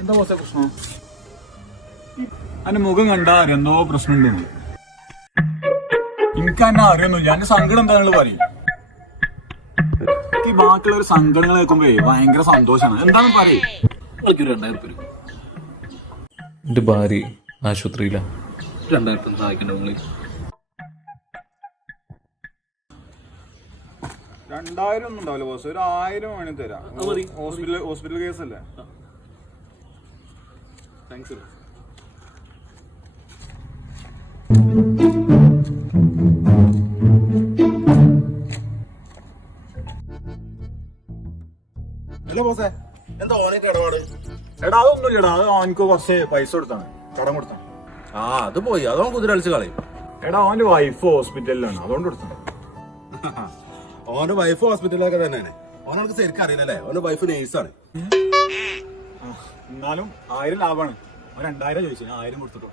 എന്താ ബോസേ പ്രശ്നം? അതിന്റെ മുഖം കണ്ടാ എന്തോ പ്രശ്നമുണ്ടെന്ന്. എനിക്ക് തന്നെ അറിയൊന്നുമില്ല. എന്റെ സങ്കടം എന്താണെന്ന് പറയും. ഈ ബാക്കിയുള്ള സങ്കടങ്ങൾ കേൾക്കുമ്പോ ഭയങ്കര സന്തോഷമാണ്. എന്താണെന്ന് പറയും. 2000 രൂപ. എന്റെ ഭാര്യ ആശുപത്രിയില. 2000 സഹായിക്കണ്ട നിങ്ങള്. 2000 ഒന്നും ഉണ്ടാവില്ല ബോസ്. ഒരു 1000 വേണേ തരാം. ഹോസ്പിറ്റൽ കേസല്ലേ? താങ്ക്സ്. അല്ല ബോസേ, എന്താ ഓനായിട്ട് ഇടപാട്? എടാ അതൊന്നുമില്ലടാ. അത് അവനക്ക് കുറച്ച് പൈസ കൊടുത്താണ്, കടം കൊടുത്താണ്. ആ അത് പോയി, അതോ കുതിര കളിച്ച് കളയും. എടാ അവന്റെ വൈഫ് ഹോസ്പിറ്റലിലാണ്, അതുകൊണ്ട് കൊടുത്താണ്. ഓന്റെ വൈഫ് ഹോസ്പിറ്റലിലൊക്കെ തന്നെയാണ്. ഓനക്ക് ശരിക്കും അറിയില്ലല്ലേ, ഓന്റെ വൈഫ് നേഴ്സാണ്. എന്നാലും 1000 ലാഭമാണ്. 2000 ചോദിച്ചു, 1000 കൊടുത്തിട്ടോ.